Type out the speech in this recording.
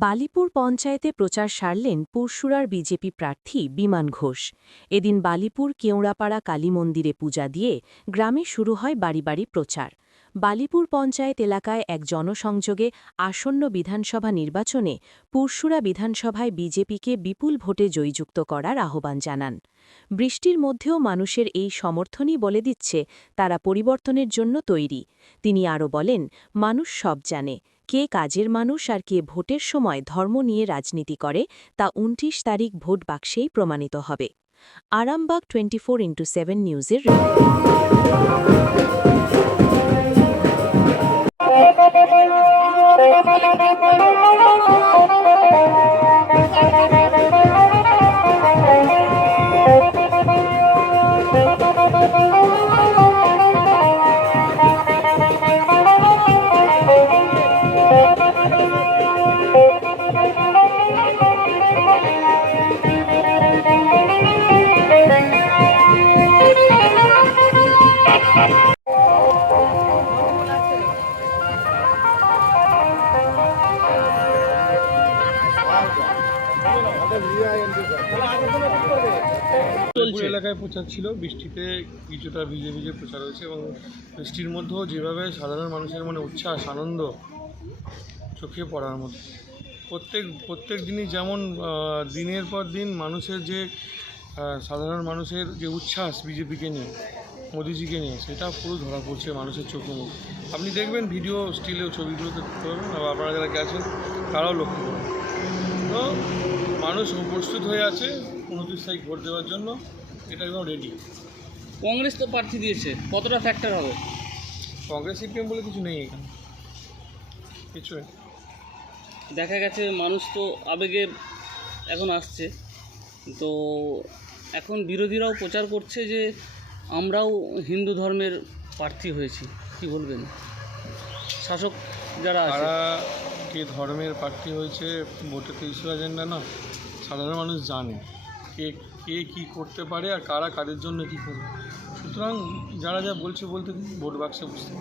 বালিপুর পঞ্চায়েতে প্রচার সারলেন পুরসুরার বিজেপি প্রার্থী বিমান ঘোষ। এদিন বালিপুর কেওড়াপাড়া কালী মন্দিরে পূজা দিয়ে গ্রামে শুরু হয় বাড়ি বাড়ি প্রচার। বালিপুর পঞ্চায়েত এলাকায় এক জনসংযোগে আসন্ন বিধানসভা নির্বাচনে পুরসুরা বিধানসভায় বিজেপিকে বিপুল ভোটে জয়যুক্ত করার আহ্বান জানান। বৃষ্টির মধ্যেও মানুষের এই সমর্থনই বলে দিচ্ছে তারা পরিবর্তনের জন্য তৈরি। তিনি আরও বলেন, মানুষ সব জানে, কে কাজের মানুষ আর কে ভোটের সময় ধর্ম নিয়ে রাজনীতি করে তা ২৯ তারিখ ভোট বাক্সেই প্রমাণিত হবে। আরামবাগ 24x7 নিউজের এলাকায় প্রচার ছিল। বৃষ্টিতে কিছুটা ভিজে ভিজে প্রচার হয়েছে এবং বৃষ্টির মধ্যেও যেভাবে সাধারণ মানুষের মনে উচ্ছ্বাস আনন্দ চোখে পড়ার মতো। প্রত্যেক দিনই যেমন দিনের পর দিন মানুষের যে সাধারণ মানুষের যে উচ্ছ্বাস বিজেপিকে নিয়ে, মোদিজিকে নিয়ে, সেটা পুরো ধরা পড়ছে মানুষের চোখে মুখ। আপনি দেখবেন ভিডিও স্টিলেও ছবিগুলোতে দেখতে পাবেন, আপনারা যারা গেছেন তারাও লক্ষ্য করবেন। তো মানুষ প্রস্তুত হয়ে আছে ২৯ তারিখ ভোট দেওয়ার জন্য, এটা একদম রেডি। কংগ্রেস তো প্রার্থী দিয়েছে, কতটা ফ্যাক্টর হবে? কংগ্রেস সিপিএম বলে কিছু নেই এখানে, কিছু নেই। দেখা গেছে মানুষ তো আবেগে এখন আসছে, তো এখন বিরোধীরাও প্রচার করছে যে আমরাও হিন্দু ধর্মের প্রার্থী হয়েছি, কি বলবেন? শাসক যারা আছে তারা কে ধর্মের প্রার্থী হয়েছে ভোটে তো ইস্যু এজেন্ডা না। সাধারণ মানুষ জানে কে কে কী করতে পারে আর কারা কাদের জন্য কী করবে। সুতরাং যারা যা বলছে বলতে দিন, ভোট বাক্সে বুঝতে